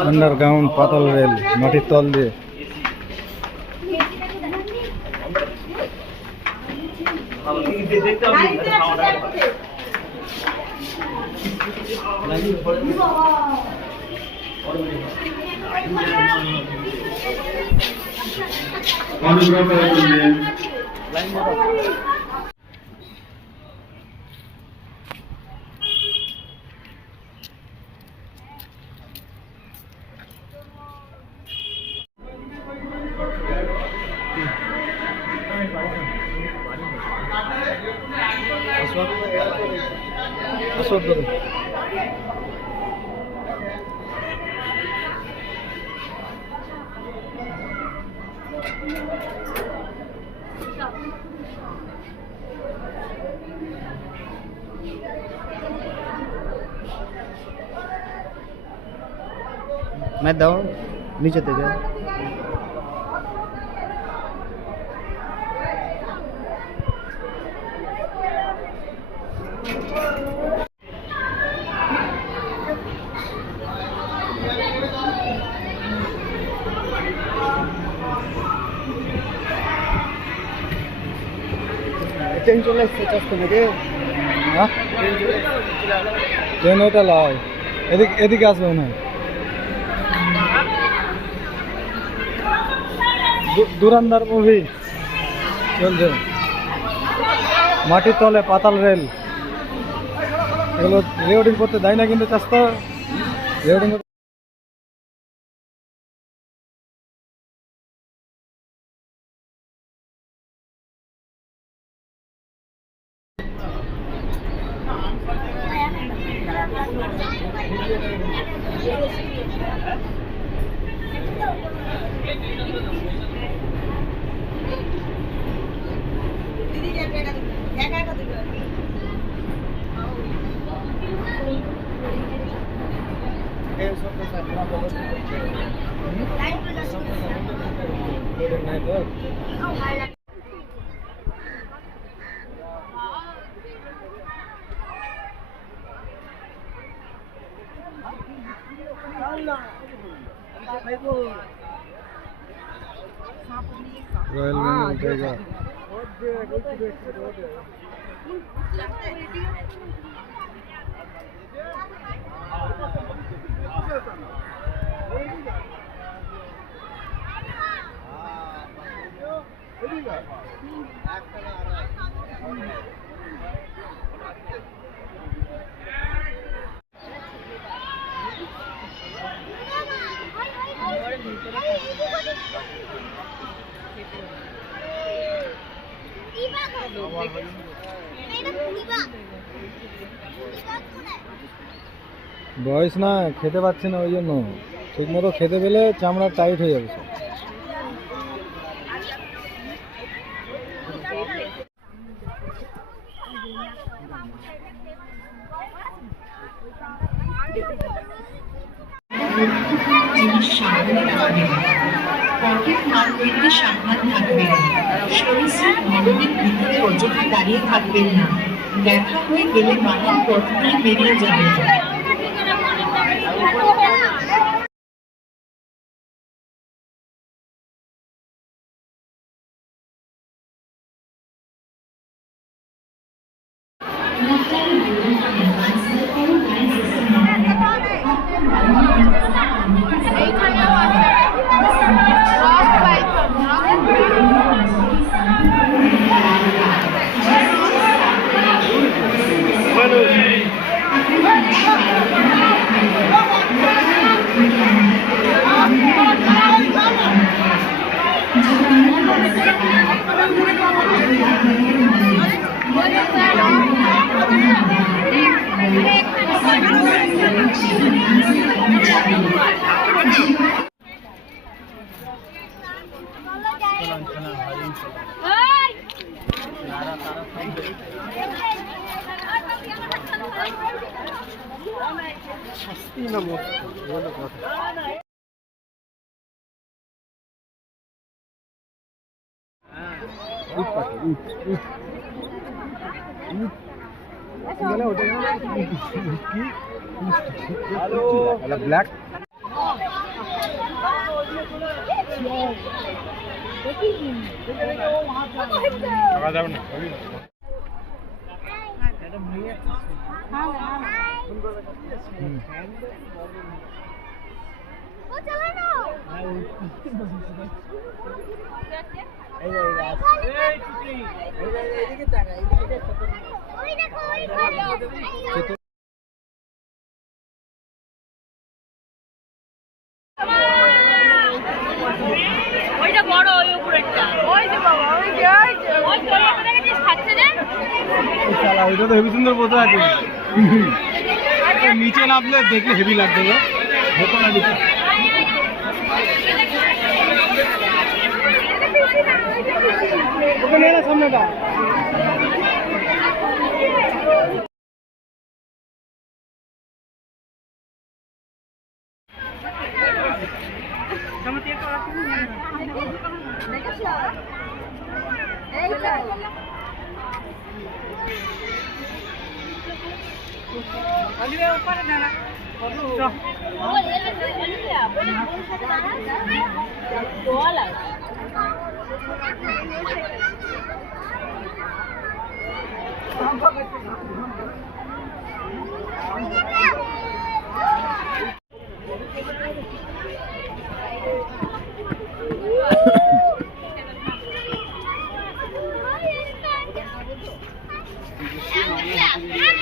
Underground पाताल rail माटिर तल दिए मैं दाऊ नीचे ते जाओ ट्रेन चले আসছে নাকি হ্যাঁ ট্রেন ওটা লাই এদিকে আসবে না দুরান্দার মুভি চলছে মাটির তলে পাতাল রেল এগুলো রেকর্ডিং করতে দেয় না কিন্তু চাস্তা রেকর্ডিং रॉयल में जाएगा বয়স না খেতে পাচ্ছে না ওই জন্য ঠিক মতো খেতে পেলে চামড়া টাইট হয়ে যাবে অযথা দাঁড়িয়ে থাকবেন না দেখা হয়ে গেলে বাড়ির পথ দিয়ে বেরিয়ে যাবেন ব্ল্যাক যাবে না ওইটা বড় ওই উপরেরটা ওই যে বাবা ওই যে ওই যে ওই দেখেছিস খাচ্ছে যে শালা ওইটা তো হেভি সুন্দর বোঝা আছে নিচে নামলে দেখলে হেভি লাগবে গো দেখো না নিচে ওকে নিয়ে না সামনেটা Yeah.